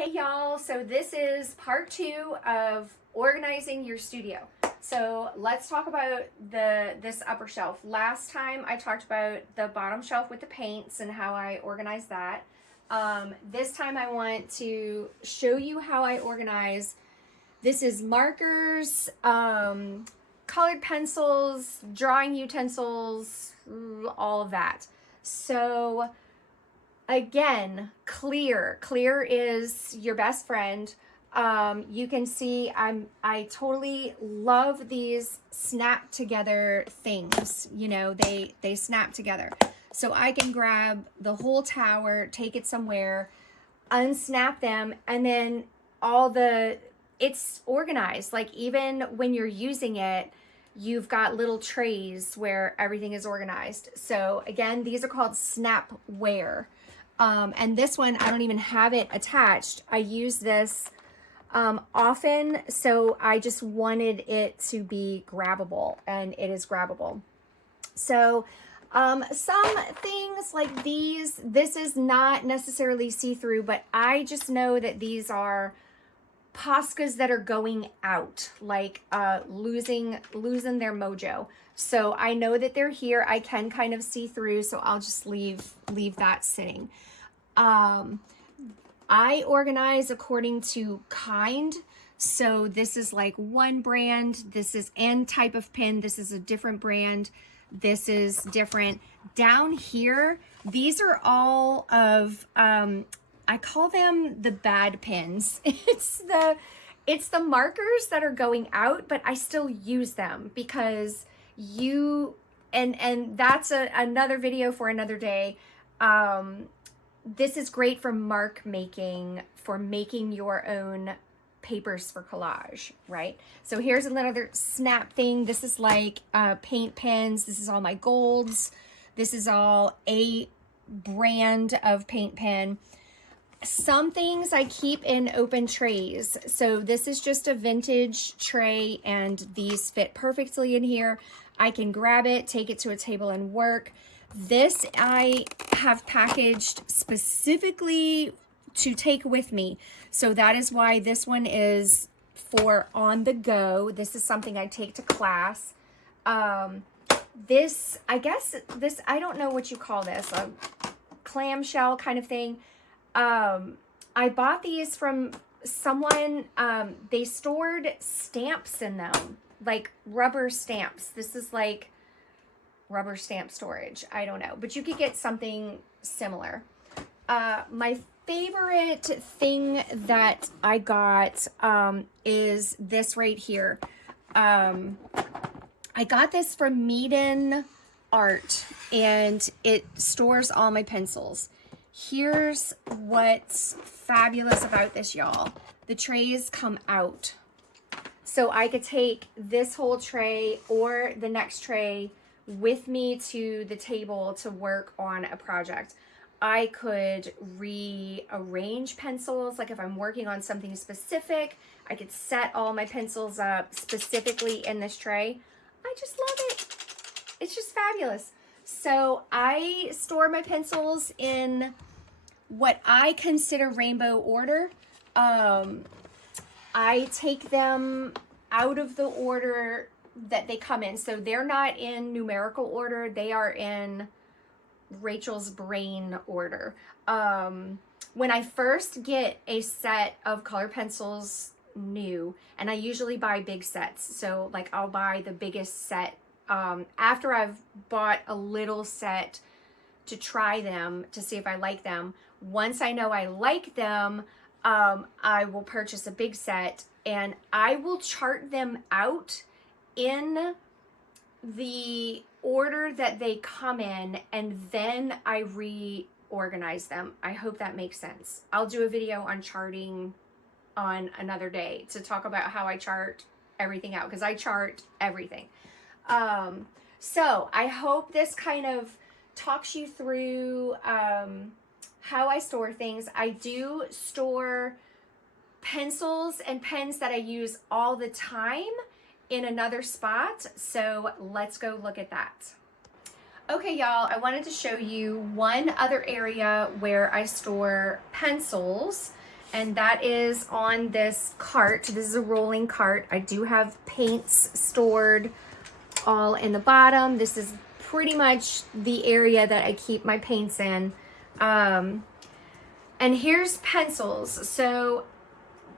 Hey y'all, so this is part 2 of organizing your studio. So let's talk about this upper shelf. Last time I talked about the bottom shelf with the paints and how I organize that. This time I want to show you how I organize. This is markers, colored pencils, drawing utensils, all of that. So again, clear is your best friend. You can see I totally love these snap together things. You know, they snap together. So I can grab the whole tower, take it somewhere, unsnap them, and then it's organized. Like even when you're using it, you've got little trays where everything is organized. So again, these are called snapware. And this one, I don't even have it attached. I use this often, so I just wanted it to be grabbable, and it is grabbable. So some things like this is not necessarily see-through, but I just know that these are Poscas that are going out, like losing their mojo. So I know that they're here. I can kind of see through, so I'll just leave that sitting. I organize according to kind. So this is like one brand. This is and type of pin. This is a different brand. This is different. Down here, these are all of I call them the bad pins. It's the markers that are going out, but I still use them because and that's another video for another day. This is great for mark making, for making your own papers for collage, right? So here's another snap thing. This is like paint pens. This is all my golds. This is all a brand of paint pen. Some things I keep in open trays. So this is just a vintage tray, and these fit perfectly in here. I can grab it, take it to a table and work. This I have packaged specifically to take with me. So that is why this one is for on the go. This is something I take to class. This, I guess this, I don't know what you call this, a clamshell kind of thing. I bought these from someone, they stored stamps in them, like rubber stamps. This is like rubber stamp storage. I don't know, but you could get something similar. My favorite thing that I got is this right here. I got this from Meeden Art, and it stores all my pencils. Here's what's fabulous about this, y'all. The trays come out. So I could take this whole tray or the next tray with me to the table to work on a project. I could rearrange pencils, like if I'm working on something specific, I could set all my pencils up specifically in this tray. I just love it. It's just fabulous. So I store my pencils in what I consider rainbow order. I take them out of the order that they come in. So they're not in numerical order. They are in Rachel's brain order. When I first get a set of color pencils new, and I usually buy big sets. So like I'll buy the biggest set after I've bought a little set to try them to see if I like them. Once I know I like them, I will purchase a big set, and I will chart them out in the order that they come in, and then I reorganize them. I hope that makes sense. I'll do a video on charting on another day to talk about how I chart everything out, because I chart everything. So I hope this kind of talks you through how I store things. I do store pencils and pens that I use all the time in another spot. So let's go look at that. Okay, y'all, I wanted to show you one other area where I store pencils, and that is on this cart. This is a rolling cart. I do have paints stored all in the bottom. This is pretty much the area that I keep my paints in. And here's pencils. So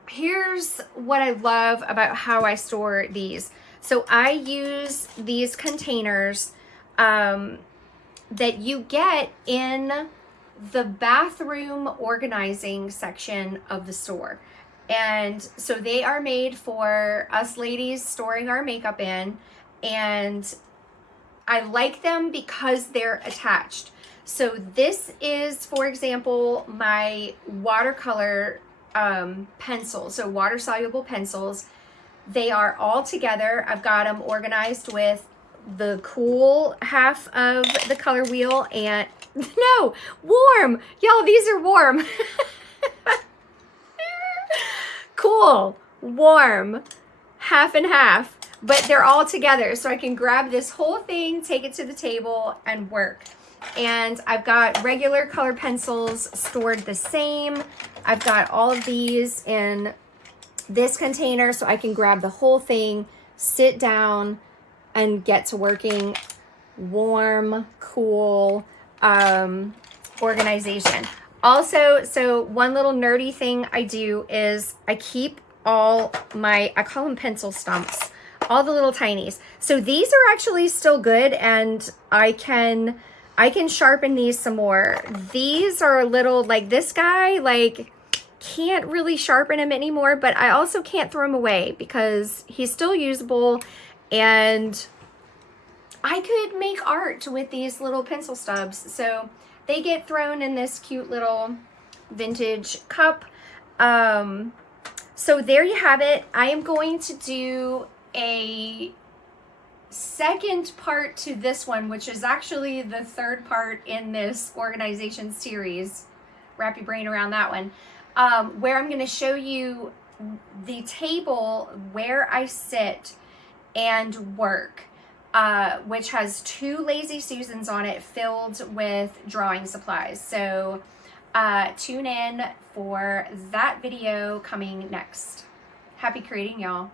here's what I love about how I store these. So I use these containers that you get in the bathroom organizing section of the store. And so they are made for us ladies storing our makeup in, and I like them because they're attached. So this is, for example, my watercolor pencils, so water soluble pencils. They are all together. I've got them organized with the cool half of the color wheel and no, warm. Y'all, these are warm. Cool, warm, half and half, but they're all together. So I can grab this whole thing, take it to the table and work. And I've got regular color pencils stored the same. I've got all of these in this container so I can grab the whole thing, sit down and get to working. Warm, cool organization. Also, so one little nerdy thing I do is I keep all my, I call them pencil stumps, all the little tinies. So these are actually still good, and I can sharpen these some more. These are a little, like this guy, like can't really sharpen him anymore, but I also can't throw him away because he's still usable, and I could make art with these little pencil stubs. So they get thrown in this cute little vintage cup. So there you have it. I am going to do a second part to this one, which is actually the third part in this organization series. Wrap your brain around that one. Where I'm going to show you the table where I sit and work, which has 2 Lazy Susans on it filled with drawing supplies. So tune in for that video coming next. Happy creating, y'all.